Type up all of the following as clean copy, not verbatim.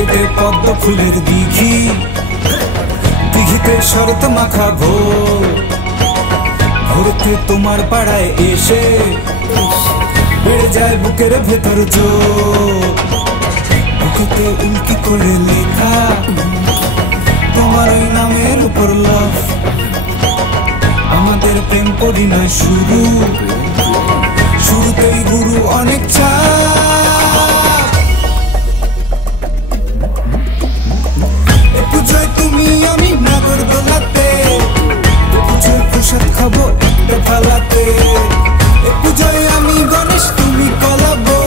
বুকেতে পদ্ম ফুলের দিঘি, দিঘিতে শরৎ মাখা ভোর, ভোরতে তোমার পাড়ায় এসে বেড়ে যায় বুকের ভেতর জোর। বুকেতে উল্কি করে লেখা তোমার ওই নামের উপর লাভ, আমাদের প্রেম পরিণয় শুরু, শুরুতেই গুরু অনেক চাপ। পুজোয় তুমি আমি নাগর দোলাতে, পুজোয় প্রসাদ খাবো একটা থালাতে, পুজোয় আমি গণেশ তুমি কলাবো,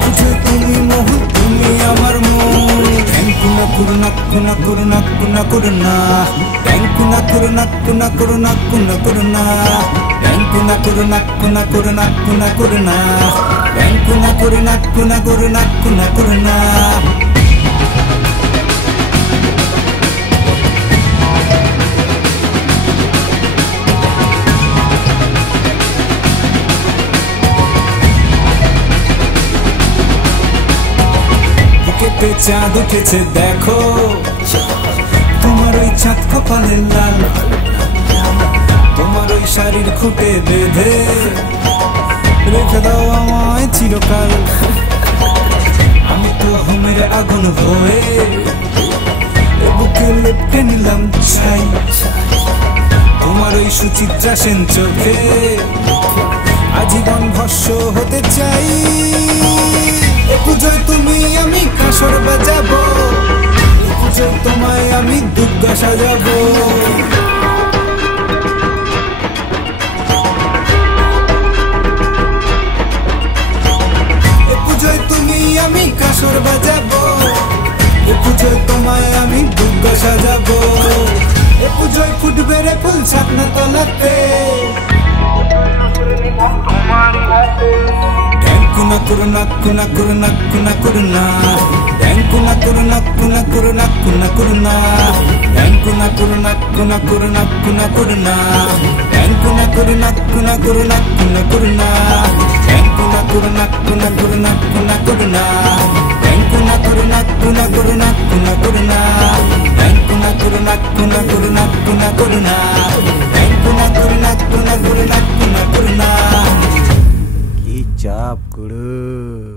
পুজোয় তুমি মোহন তুমি আমার মন। ট্যাঙ্কুনা করুনা কুনা করুনা কুনা করুনা, ট্যাঙ্কুনা করুনা কুনা করুনা কুনা করুনা, ট্যাঙ্কুনা করুনা কুনা করুনা কুনা করুনা, ট্যাঙ্কুনা করুনা কুনা করুনা কুনা করুনা। বুকেতে চাঁদ উঠেছে দেখো, তোমার ওই চাঁদ কপালের লাল, তোমার ওই শাড়ির খুঁটে বেঁধে রেখে দাও আমায় চিরকাল। আমি তো ঘুমের আগুন হয়ে বুকে লেপটে নিলাম ছাই, তোমার ওই সুচিত্রা সেন চোখে আজীবন ভস্য হতে চাই। পুজোয় তুমি আমি কাঁসর বাজাবো, পুজোয় তোমায় আমি দুর্গা সাজাবো। পুজোয় তুমি আমি কাঁসর বাজাবো, পুজোয় তোমায় আমি দুর্গা সাজাবো। পুজোয় ফুটবে রে ফুল ছাতনা তলাতে, ট্যাঙ্কুনা করুনা কুনা করুনা কুনা করুনা, ট্যাঙ্কুনা করুনা কুনা করুনা কুনা করুনা, ট্যাঙ্কুনা করুনা কুনা করুনা কুনা করুনা, ট্যাঙ্কুনা করুনা কুনা করুনা কুনা করুনা, ট্যাঙ্কুনা করুনা কুনা করুনা কুনা করুনা, ট্যাঙ্কুনা করুনা কুনা করুনা কুনা করুনা, ট্যাঙ্কুনা করুনা কুনা করুনা কুনা করুনা, ট্যাঙ্কুনা করুনা কুনা করুনা কুনা করুনা। কি চাপ গুরু।